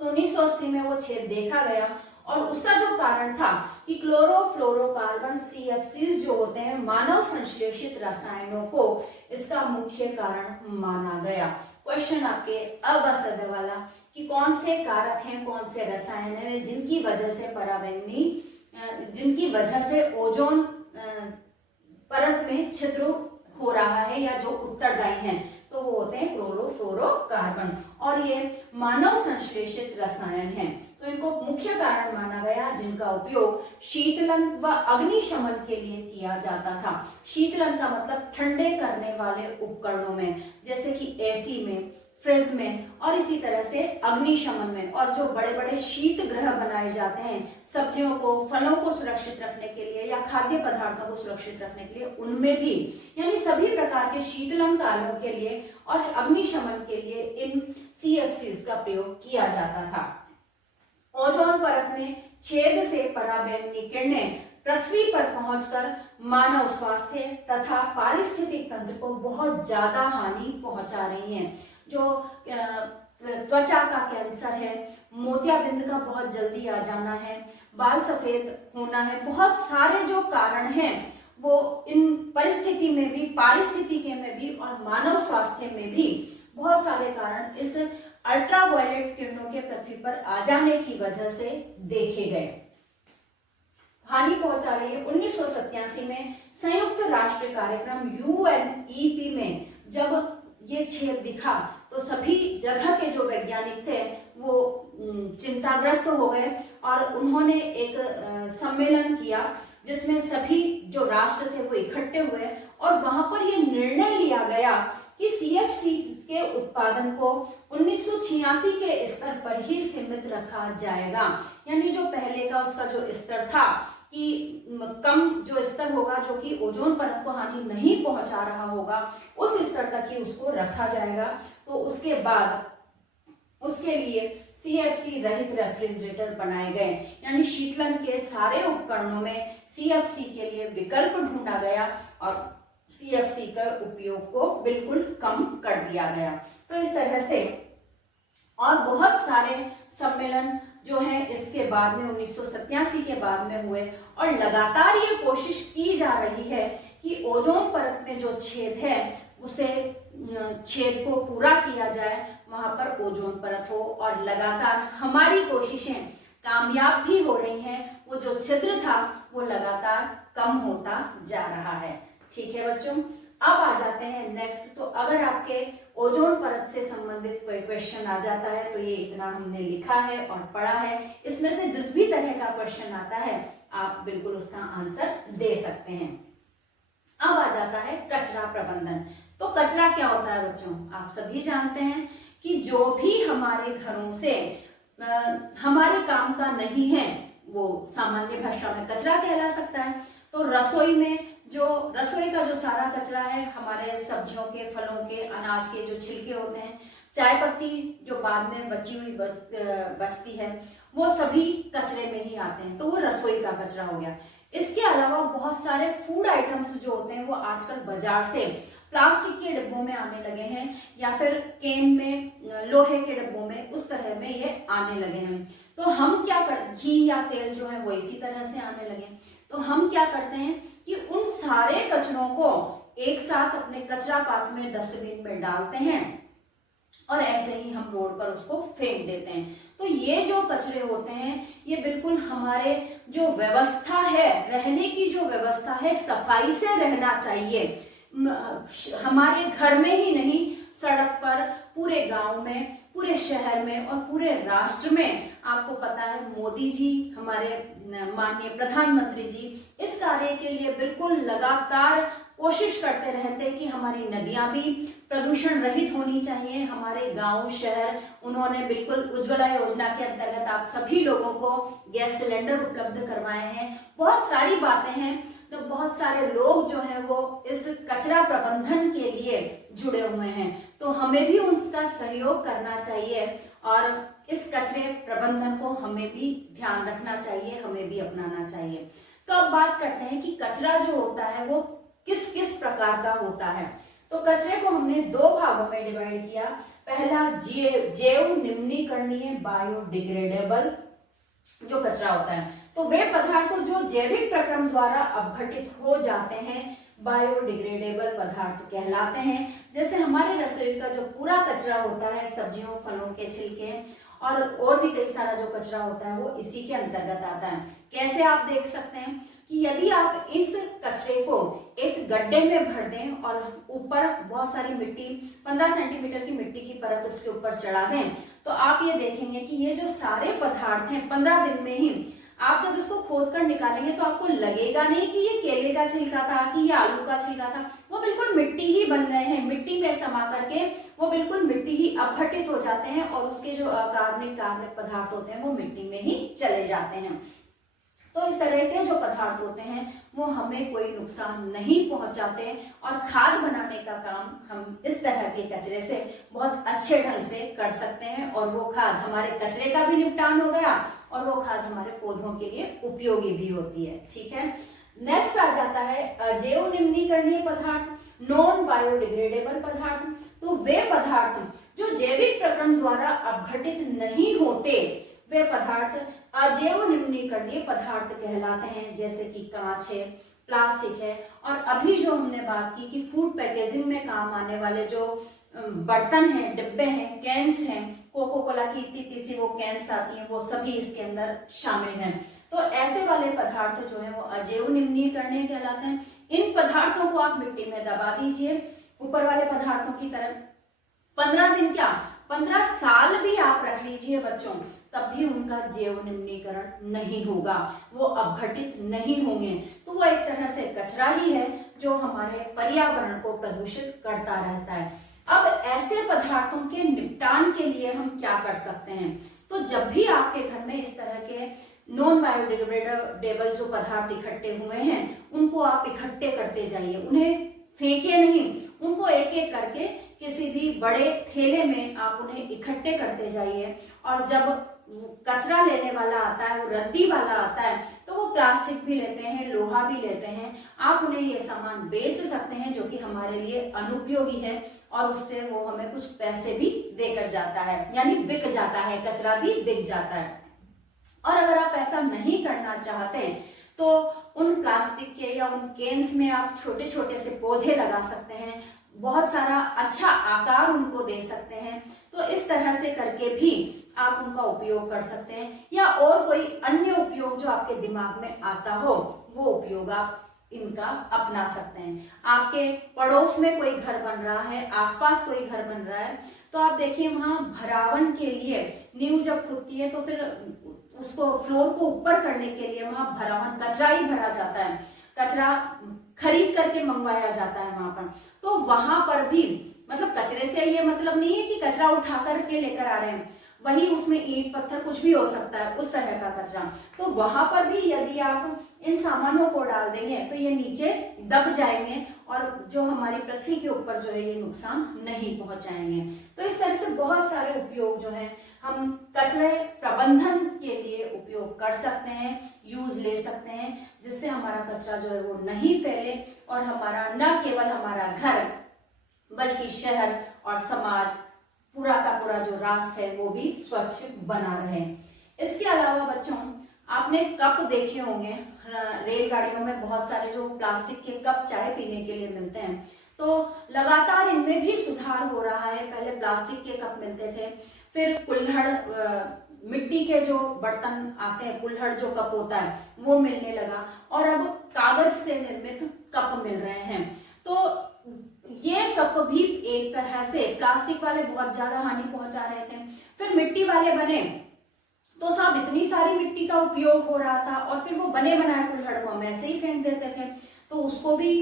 तो 1980 में वो छेद देखा गया और उसका जो कारण था कि क्लोरोफ्लोरोकार्बन CFCs जो होते हैं, मानव संश्लेषित रसायनों को इसका मुख्य कारण माना गया। क्वेश्चन आपके अब असद वाला कि कौन से कारक हैं, कौन से रसायन हैं जिनकी वजह से पराबैंगनी, जिनकी वजह से ओजोन परत में छिद्र हो रहा है या जो उत्तरदायी हैं, तो वो होते हैं क्लोरोफ्लोरोकार्बन और ये मानव संश्लेषित रसायन हैं। तो इनको मुख्य कारण माना गया जिनका उपयोग शीतलन व अग्निशमन के लिए किया जाता था। शीतलन का मतलब ठंडे करने वाले उपकरणों में, जैसे कि AC में, फ्रिज में और इसी तरह से अग्निशमन में, और जो बड़े बड़े शीत गृह बनाए जाते हैं सब्जियों को, फलों को सुरक्षित रखने के लिए या खाद्य पदार्थों को सुरक्षित रखने के लिए, उनमें भी, यानी सभी प्रकार के शीतलन कार्यों के लिए और अग्निशमन के लिए इन CFCs का प्रयोग किया जाता था। ओजोन परत में छेद से पराबैंगनी किरणें पृथ्वी पर पहुंचकर मानव स्वास्थ्य तथा पारिस्थितिक तंत्र को बहुत ज्यादा हानि पहुंचा रही हैं। जो त्वचा का कैंसर है, मोतियाबिंद का बहुत जल्दी आ जाना है, बाल सफेद होना है, बहुत सारे जो कारण हैं वो इन परिस्थिति में भी, पारिस्थितिकी में भी और मानव स्वास्थ्य में भी बहुत सारे कारण इस अल्ट्रावायलेट किरणों के पृथ्वी पर आ जाने की वजह से देखे गए। हानि पहुंचा रही है। 1987 में संयुक्त राष्ट्र कार्यक्रम UNEP में जब ये छेद दिखा तो सभी जगह के जो वैज्ञानिक थे वो चिंताग्रस्त हो गए और उन्होंने एक सम्मेलन किया जिसमें सभी जो राष्ट्र थे वो इकट्ठे हुए और वहां पर ये निर्णय लिया गया कि सीएफसी के उत्पादन को 1986 के स्तर पर ही सीमित रखा जाएगा। यानी जो पहले का उसका जो स्तर था कि कम जो स्तर होगा जो कि ओजोन परत को हानि नहीं पहुंचा रहा होगा, उस स्तर तक ही उसको रखा जाएगा। तो उसके बाद उसके लिए सीएफसी रहित रेफ्रिजरेटर बनाए गए, यानी शीतलन के सारे उपकरणों में सीएफसी के लिए विकल्प ढूंढा गया और सीएफसी का उपयोग को बिल्कुल कम कर दिया गया। तो इस तरह से और बहुत सारे सम्मेलन जो है इसके बाद में 1987 के बाद में हुए और लगातार ये कोशिश की जा रही है कि ओजोन परत में जो छेद है उसे छेद को पूरा किया जाए, वहां पर ओजोन परत हो। और लगातार हमारी कोशिशें कामयाब भी हो रही हैं, वो जो छिद्र था वो लगातार कम होता जा रहा है। ठीक है बच्चों, अब आ जाते हैं नेक्स्ट। तो अगर आपके ओजोन परत से संबंधित कोई क्वेश्चन आ जाता है तो ये इतना हमने लिखा है और पढ़ा है, इसमें से जिस भी तरह का क्वेश्चन आता है आप बिल्कुल उसका आंसर दे सकते हैं। अब आ जाता है कचरा प्रबंधन। तो कचरा क्या होता है बच्चों, आप सभी जानते हैं कि जो भी हमारे घरों से हमारे काम का नहीं है वो सामान्य भाषा में कचरा कहला सकता है। तो रसोई का जो सारा कचरा है, हमारे सब्जियों के, फलों के, अनाज के जो छिलके होते हैं, चाय पत्ती जो बाद में बची हुई बचती है, वो सभी कचरे में ही आते हैं। तो वो रसोई का कचरा हो गया। इसके अलावा बहुत सारे फूड आइटम्स जो होते हैं वो आजकल बाजार से प्लास्टिक के डिब्बों में आने लगे हैं या फिर केन में, लोहे के डिब्बों में, उस तरह में ये आने लगे हैं। तो हम क्या घी या तेल जो है वो इसी तरह से आने लगे। तो हम क्या करते हैं कि उन सारे कचरों को एक साथ अपने कचरा पात्र में, डस्टबिन में डालते हैं और ऐसे ही हम रोड पर उसको फेंक देते हैं। तो ये जो कचरे होते हैं ये बिल्कुल हमारे जो व्यवस्था है, रहने की जो व्यवस्था है, सफाई से रहना चाहिए। हमारे घर में ही नहीं, सड़क पर, पूरे गांव में, पूरे शहर में और पूरे राष्ट्र में। आपको पता है मोदी जी, हमारे माननीय प्रधानमंत्री जी, इस कार्य के लिए बिल्कुल लगातार कोशिश करते रहते हैं कि हमारी नदियां भी प्रदूषण रहित होनी चाहिए। हमारे गांव, शहर, उन्होंने बिल्कुल उज्ज्वला योजना के अंतर्गत आप सभी लोगों को गैस सिलेंडर उपलब्ध करवाए हैं। बहुत सारी बातें हैं। तो बहुत सारे लोग जो हैं वो इस कचरा प्रबंधन के लिए जुड़े हुए हैं। तो हमें भी उनका सहयोग करना चाहिए और इस कचरे प्रबंधन को हमें भी ध्यान रखना चाहिए, हमें भी अपनाना चाहिए। तो अब बात करते हैं कि कचरा जो होता है वो किस किस प्रकार का होता है। तो कचरे को हमने दो भागों में डिवाइड किया। पहला जैव निम्नीकरणीय बायोडिग्रेडेबल जो कचरा होता है, तो वे पदार्थ जो जैविक प्रक्रम द्वारा अपघटित हो जाते हैं बायोडिग्रेडेबल पदार्थ कहलाते हैं। जैसे हमारे रसोई का जो पूरा कचरा होता है, सब्जियों, फलों के छिलके और भी कई सारा जो कचरा होता है वो इसी के अंतर्गत आता है। कैसे आप देख सकते हैं कि यदि आप इस कचरे को एक गड्ढे में भर दें और ऊपर बहुत सारी मिट्टी, 15 सेंटीमीटर की मिट्टी की परत उसके ऊपर चढ़ा दें, तो आप ये देखेंगे कि ये जो सारे पदार्थ हैं 15 दिन में ही आप जब इसको खोद कर निकालेंगे तो आपको लगेगा नहीं कि ये केले का छिलका था कि ये आलू का छिलका था। वो बिल्कुल मिट्टी ही बन गए हैं। मिट्टी में समा करके वो बिल्कुल मिट्टी ही अपघटित हो जाते हैं और उसके जो कार्बनिक पदार्थ होते हैं वो मिट्टी में ही चले जाते हैं। तो इस तरह के जो पदार्थ होते हैं वो हमें कोई नुकसान नहीं पहुंचाते और खाद बनाने का काम हम इस तरह के कचरे से बहुत अच्छे ढंग से कर सकते हैं और वो खाद हमारे कचरे का भी निपटान हो गया और वो खाद हमारे पौधों के लिए उपयोगी भी होती है। ठीक है, नेक्स्ट आ जाता है अजैव निम्नीकरणीय पदार्थ, नॉन बायोडिग्रेडेबल पदार्थ। तो वे पदार्थ जो जैविक प्रक्रम द्वारा अपघटित नहीं होते वे पदार्थ अजैव निम्नीकरणीय पदार्थ कहलाते हैं। जैसे कि कांच है, प्लास्टिक है और अभी जो हमने बात की कि फूड पैकेजिंग में काम आने वाले जो बर्तन हैं, डिब्बे हैं, कैंस हैं, कोको कोला की इतनी सी वो कैंस आती हैं, वो सभी इसके अंदर शामिल हैं। तो ऐसे वाले पदार्थ जो है वो अजैव निम्नीकरणीय कहलाते हैं। इन पदार्थों को आप मिट्टी में दबा दीजिए ऊपर वाले पदार्थों की तरह। 15 दिन क्या, 15 साल भी आप रख लीजिए बच्चों, तब भी उनका जैव निम्नीकरण नहीं होगा, वो अपघटित नहीं होंगे। तो वो एक तरह से कचरा ही है जो हमारे पर्यावरण को प्रदूषित करता रहता है। अब ऐसे पदार्थों के निपटान के लिए हम क्या कर सकते हैं? तो जब भी आपके घर में इस तरह के नॉन बायोडिग्रेडेबल जो पदार्थ इकट्ठे हुए हैं, उनको आप इकट्ठे करते जाइए, उन्हें फेंके नहीं, उनको एक एक करके किसी भी बड़े थैले में आप उन्हें इकट्ठे करते जाइए। और जब कचरा लेने वाला आता है, वो रद्दी वाला आता है, तो वो प्लास्टिक भी लेते हैं, लोहा भी लेते हैं, आप उन्हें ये सामान बेच सकते हैं जो कि हमारे लिए अनुपयोगी है, और उससे वो हमें कुछ पैसे भी देकर जाता है, यानी बिक जाता है, कचरा भी बिक जाता है। और अगर आप ऐसा नहीं करना चाहते तो उन प्लास्टिक के या उन केन्स में आप छोटे छोटे से पौधे लगा सकते हैं, बहुत सारा अच्छा आकार उनको दे सकते हैं। तो इस तरह से करके भी आप उनका उपयोग कर सकते हैं, या और कोई अन्य उपयोग जो आपके दिमाग में आता हो वो उपयोग आप इनका अपना सकते हैं। आपके पड़ोस में कोई घर बन रहा है, आसपास कोई घर बन रहा है, तो आप देखिए वहां भरावन के लिए नींव जब खुदती है तो फिर उसको फ्लोर को ऊपर करने के लिए वहां भरावन कचरा ही भरा जाता है, कचरा खरीद करके मंगवाया जाता है वहां पर। तो वहां पर भी मतलब कचरे से ये मतलब नहीं है कि कचरा उठा करके लेकर आ रहे हैं, वही उसमें ईंट पत्थर कुछ भी हो सकता है, उस तरह का कचरा। तो वहां पर भी यदि आप इन सामानों को डाल देंगे तो ये नीचे दब जाएंगे और जो हमारी पृथ्वी के ऊपर जो है ये नुकसान नहीं पहुंचाएंगे। तो इस तरह से बहुत सारे उपयोग जो है हम कचरे प्रबंधन के लिए उपयोग कर सकते हैं, यूज ले सकते हैं, जिससे हमारा कचरा जो है वो नहीं फैले और हमारा न केवल हमारा घर बल्कि शहर और समाज, पूरा का पूरा जो राष्ट्र है वो भी स्वच्छ बना रहे। इसके अलावा बच्चों आपने कप देखे होंगे, रेलगाड़ियों में बहुत सारे जो प्लास्टिक के कप चाय पीने के लिए मिलते हैं, तो लगातार इनमें भी सुधार हो रहा है। पहले प्लास्टिक के कप मिलते थे, फिर कुल्हड़ मिट्टी के जो बर्तन आते हैं, कुल्हड़ जो कप होता है वो मिलने लगा, और अब कागज से निर्मित कप मिल रहे हैं। तो ये कप भी एक तरह से प्लास्टिक वाले बहुत ज्यादा हानि पहुंचा रहे थे। फिर मिट्टी वाले बने तो साहब इतनी सारी मिट्टी का उपयोग हो रहा था, और फिर वो बने बनाए कुल्हड़ को हम ऐसे ही फेंक देते थे, तो उसको भी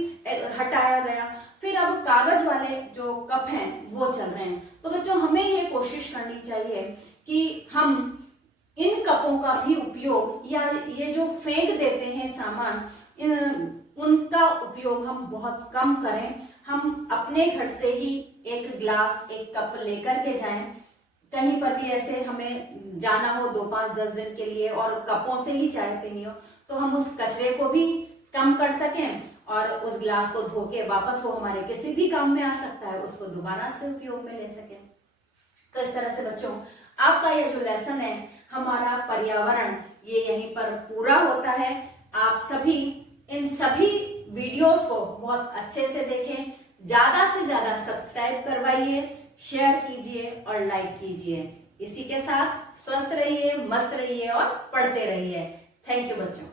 हटाया गया। फिर अब कागज वाले जो कप हैं वो चल रहे हैं। तो बच्चों हमें ये कोशिश करनी चाहिए कि हम इन कपों का भी उपयोग, या ये जो फेंक देते हैं सामान, उनका उपयोग हम बहुत कम करें। हम अपने घर से ही एक ग्लास, एक कप लेकर के जाएं, कहीं पर भी ऐसे हमें जाना हो 2, 5, 10 दिन के लिए और कपों से ही चाय पीनी हो, तो हम उस कचरे को भी कम कर सकें, और उस गिलास को धो के वापस वो हमारे किसी भी काम में आ सकता है, उसको दोबारा से उपयोग में ले सकें। तो इस तरह से बच्चों आपका ये जो लेसन है हमारा पर्यावरण, ये यहीं पर पूरा होता है। आप सभी इन सभी वीडियोस को बहुत अच्छे से देखें, ज्यादा से ज्यादा सब्सक्राइब करवाइए, शेयर कीजिए और लाइक कीजिए। इसी के साथ स्वस्थ रहिए, मस्त रहिए और पढ़ते रहिए। थैंक यू बच्चों।